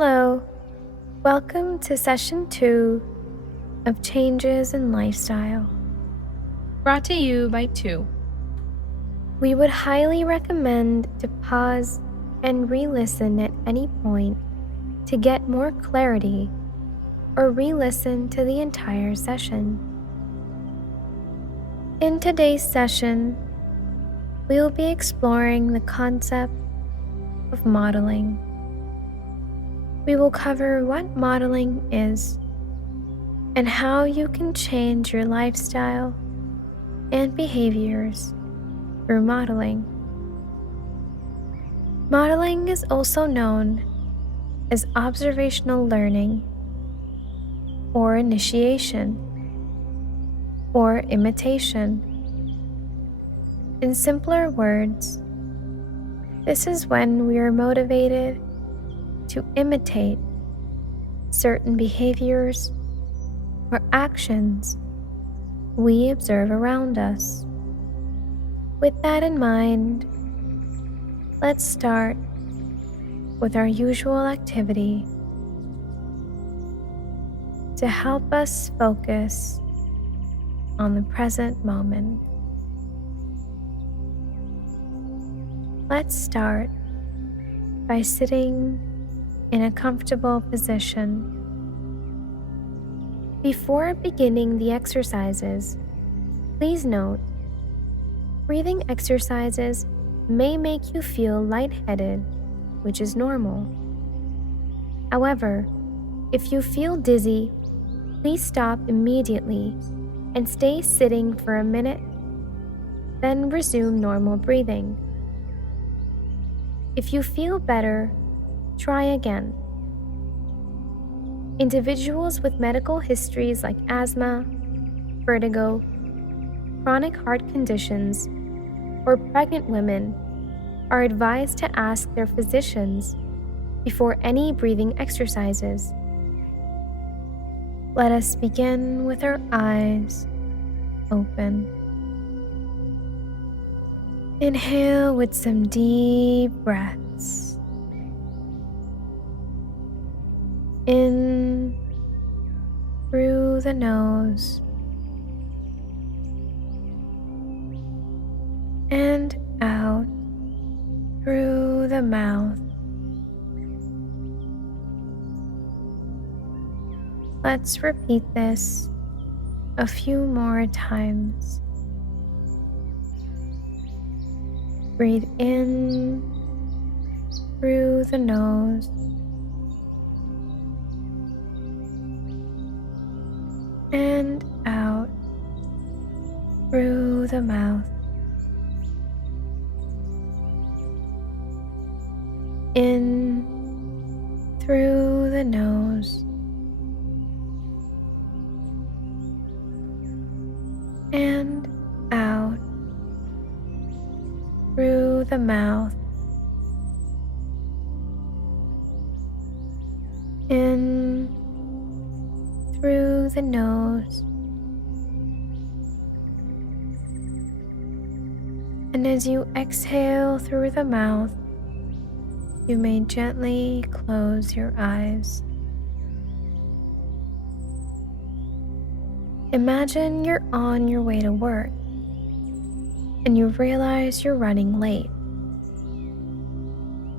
Hello, welcome to session 2 of Changes in Lifestyle. Brought to you by 2. We would highly recommend to pause and re-listen at any point to get more clarity or re-listen to the entire session. In today's session, we will be exploring the concept of modeling. We will cover what modeling is and how you can change your lifestyle and behaviors through modeling. Modeling is also known as observational learning or initiation or imitation. In simpler words, this is when we are motivated to imitate certain behaviors or actions we observe around us. With that in mind, let's start with our usual activity to help us focus on the present moment. Let's start by sitting in a comfortable position. Before beginning the exercises, please note, breathing exercises may make you feel lightheaded, which is normal. However, if you feel dizzy, please stop immediately and stay sitting for a minute, then resume normal breathing. If you feel better, try again. Individuals with medical histories like asthma, vertigo, chronic heart conditions, or pregnant women are advised to ask their physicians before any breathing exercises. Let us begin with our eyes open. Inhale with some deep breaths. In through the nose and out through the mouth. Let's repeat this a few more times. Breathe in through the nose and out through the mouth. In through the nose and out through the mouth. In through the nose, and as you exhale through the mouth, you may gently close your eyes. Imagine you're on your way to work and you realize you're running late.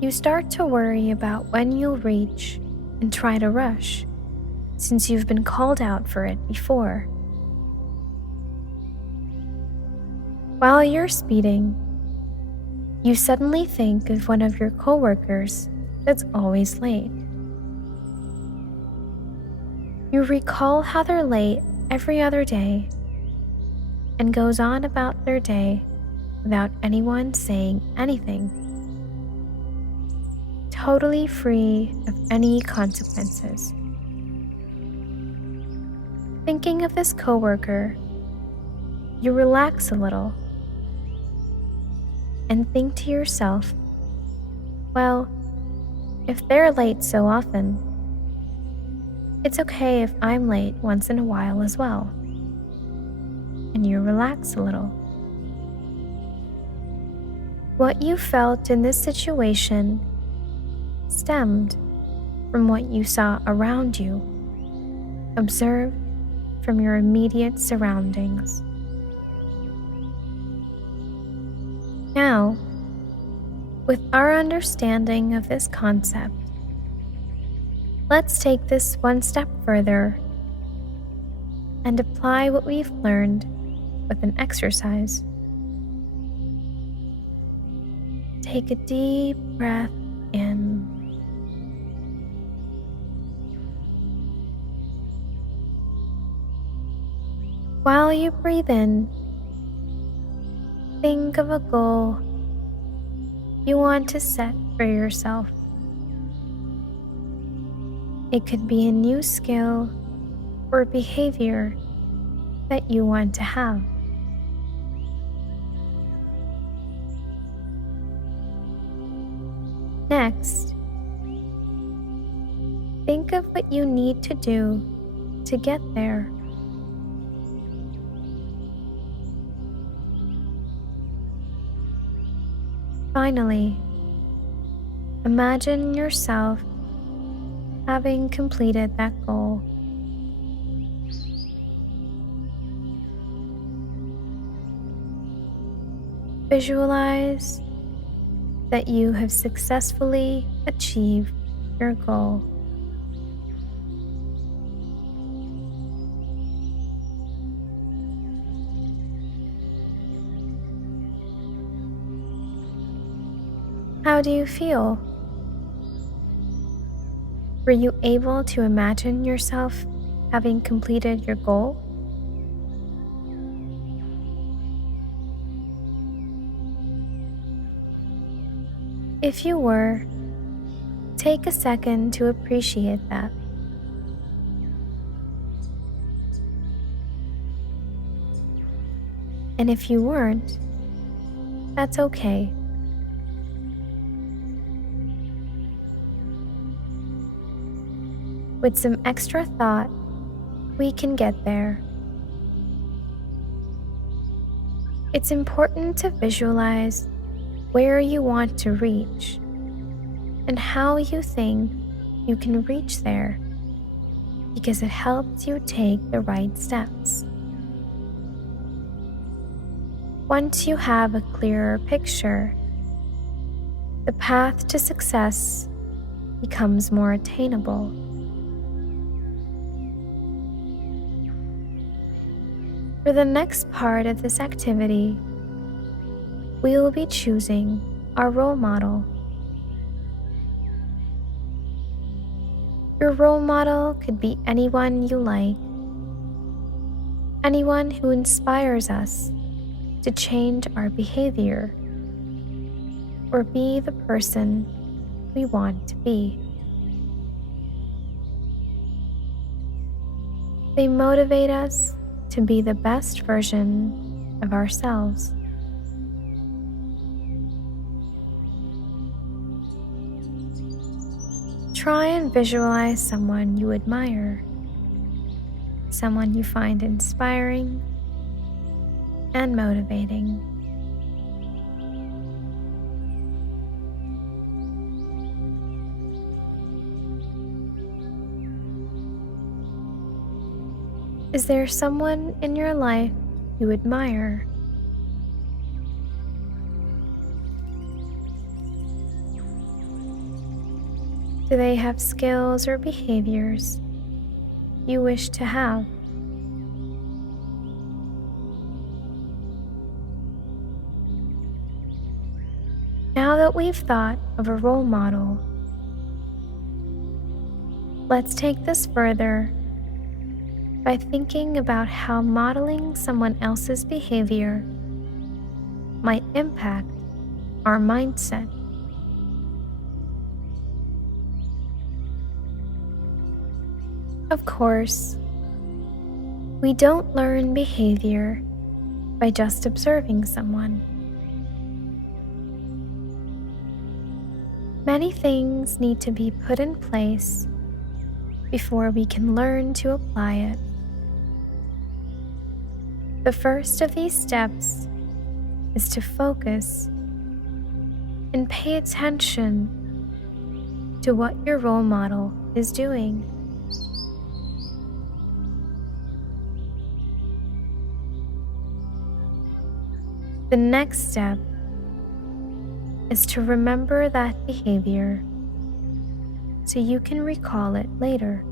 You start to worry about when you'll reach and try to rush, since you've been called out for it before. While you're speeding, you suddenly think of one of your coworkers that's always late. You recall how they're late every other day and goes on about their day without anyone saying anything, totally free of any consequences. Thinking of this coworker, you relax a little and think to yourself, well, if they're late so often, it's okay if I'm late once in a while as well. And you relax a little. What you felt in this situation stemmed from what you saw around you. Observe from your immediate surroundings. Now, with our understanding of this concept, let's take this one step further and apply what we've learned with an exercise. Take a deep breath in. While you breathe in, think of a goal you want to set for yourself. It could be a new skill or behavior that you want to have. Next, think of what you need to do to get there. Finally, imagine yourself having completed that goal. Visualize that you have successfully achieved your goal. How do you feel? Were you able to imagine yourself having completed your goal? If you were, take a second to appreciate that. And if you weren't, that's okay. With some extra thought, we can get there. It's important to visualize where you want to reach and how you think you can reach there, because it helps you take the right steps. Once you have a clearer picture, the path to success becomes more attainable. For the next part of this activity, we will be choosing our role model. Your role model could be anyone you like, anyone who inspires us to change our behavior or be the person we want to be. They motivate us to be the best version of ourselves. Try and visualize someone you admire, someone you find inspiring and motivating. Is there someone in your life you admire? Do they have skills or behaviors you wish to have? Now that we've thought of a role model, let's take this further by thinking about how modeling someone else's behavior might impact our mindset. Of course, we don't learn behavior by just observing someone. Many things need to be put in place before we can learn to apply it. The first of these steps is to focus and pay attention to what your role model is doing. The next step is to remember that behavior so you can recall it later.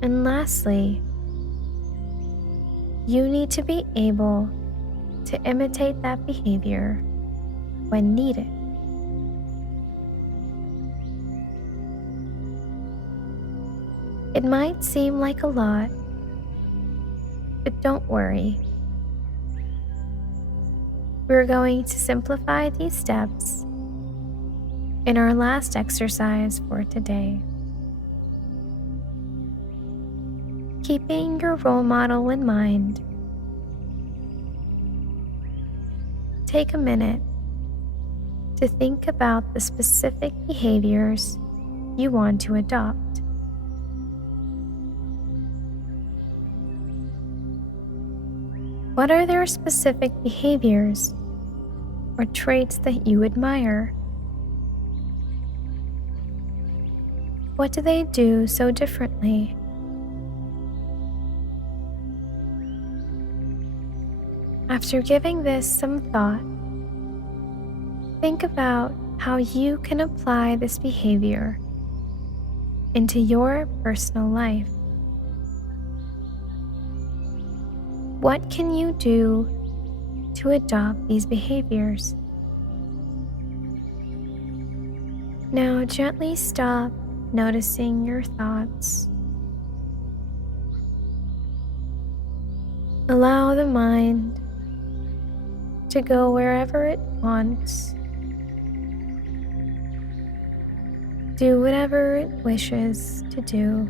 And lastly, you need to be able to imitate that behavior when needed. It might seem like a lot, but don't worry. We're going to simplify these steps in our last exercise for today. Keeping your role model in mind, take a minute to think about the specific behaviors you want to adopt. What are their specific behaviors or traits that you admire? What do they do so differently? After giving this some thought, think about how you can apply this behavior into your personal life. What can you do to adopt these behaviors? Now gently stop noticing your thoughts. Allow the mind to go wherever it wants. Do whatever it wishes to do.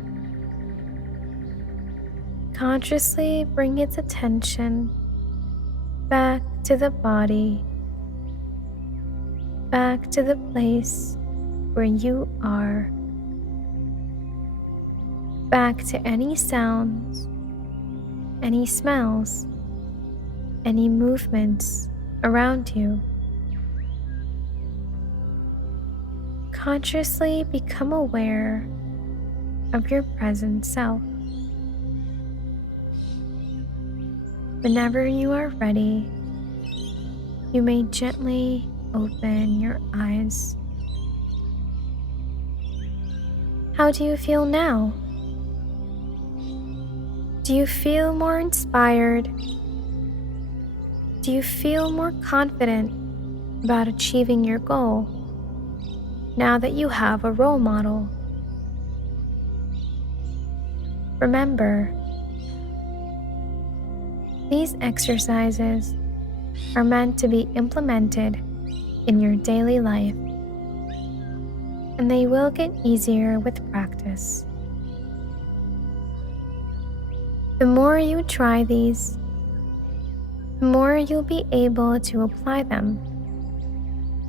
Consciously bring its attention back to the body, back to the place where you are, back to any sounds, any smells, any movements around you. Consciously become aware of your present self. Whenever you are ready, you may gently open your eyes. How do you feel now? Do you feel more inspired? Do you feel more confident about achieving your goal now that you have a role model? Remember, these exercises are meant to be implemented in your daily life, and they will get easier with practice. The more you try these, the more you'll be able to apply them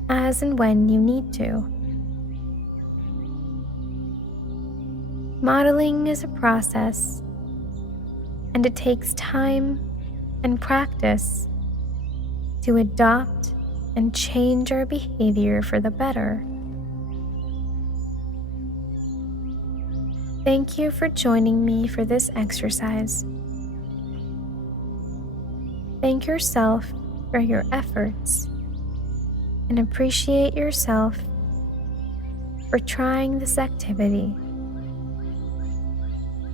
as and when you need to. Modeling is a process, and it takes time and practice to adopt and change our behavior for the better. Thank you for joining me for this exercise. Thank yourself for your efforts and appreciate yourself for trying this activity.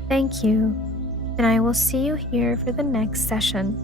Thank you, and I will see you here for the next session.